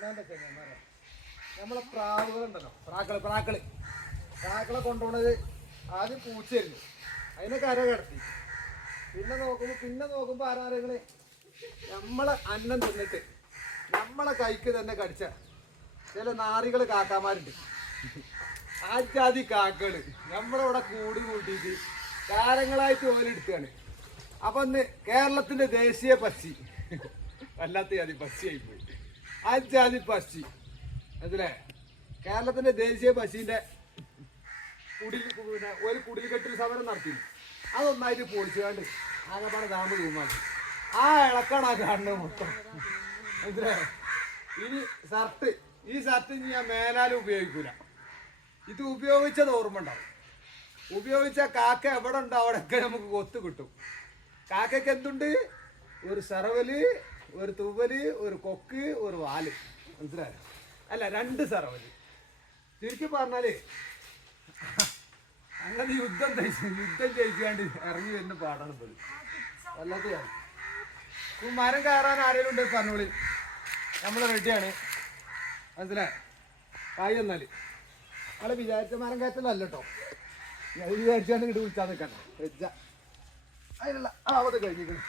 ഒന്നാമത്തെ ചെങ്ങന്മാരെ നമ്മളെ പ്രാവുകളുണ്ടല്ലോ പ്രാക്കൾ പ്രാക്കൾ. പ്രാക്കളെ കൊണ്ടുപോണത് ആദ്യം പൂച്ചയായിരുന്നു. അതിനെ കര കിടത്തി. പിന്നെ നോക്കുമ്പോ പിന്നെ നോക്കുമ്പോ ആരാരെങ്കിൽ നമ്മളെ അന്നം തിന്നിട്ട് നമ്മളെ കൈക്ക് തന്നെ കടിച്ച ചില നാറികൾ കാക്കാമാരുണ്ട്. ആജാതി കാക്കൾ നമ്മളിവിടെ കൂടി കൂട്ടിയിട്ട് കാലങ്ങളായിട്ട് ഓലെടുക്കുകയാണ് അപ്പൊ ഇന്ന് കേരളത്തിന്റെ ദേശീയ പക്ഷി വല്ലാത്ത ജാതി പക്ഷിയായി പോയി. ആ പശി. മനസ്സിലേ കേരളത്തിന്റെ ദേശീയ പശീന്റെ കുടിൽ പിന്നെ ഒരു കുടിൽ കെട്ടിൽ സമരം നടത്തി. അതൊന്നായിട്ട് പൊളിച്ചുകൊണ്ട് ആകെപ്പാടെ ദാമ്പ് തൂമാക്കി. ആ ഇളക്കാണ് ആ കാണുന്നത് മൊത്തം. മനസ്സിലായോ? ഇനി ഷർട്ട്. ഈ ഷർട്ട് ഇനി ഞാൻ മേലാലും ഉപയോഗിക്കൂല. ഇത് ഉപയോഗിച്ചത് ഓർമ്മ ഉണ്ടാവും ഉപയോഗിച്ച കാക്ക എവിടെ ഉണ്ടോ അവിടെയൊക്കെ നമുക്ക് കൊത്തു കിട്ടും. കാക്കയ്ക്ക് എന്തുണ്ട്? ഒരു സെറവൽ ഒരു തുവൽ ഒരു കൊക്ക് ഒരു വാൽ. മനസ്സിലായോ? അല്ല രണ്ട് സറവൽ ചുരുക്കി പറഞ്ഞാൽ അങ്ങനെ യുദ്ധം യുദ്ധം ജയിക്കാണ്ട് ഇറങ്ങി വരുന്ന പാടാണ് ഇപ്പോൾ വല്ലാത്തതാണ്. ഇപ്പൊ മരം കയറാൻ ആരെങ്കിലും ഉണ്ട് പറഞ്ഞോളി. നമ്മൾ റെഡിയാണ് മനസ്സിലായോ? കായ് വന്നാൽ നമ്മളെ വിചാരിച്ച മരം കയറ്റലല്ല കേട്ടോ ഞാൻ വിചാരിച്ചാണ് ഇങ്ങോട്ട് വിളിച്ചാൽ നിൽക്കണ്ട വെച്ച അതിനുള്ള ആ അവിടെ കഴിഞ്ഞിരിക്കണം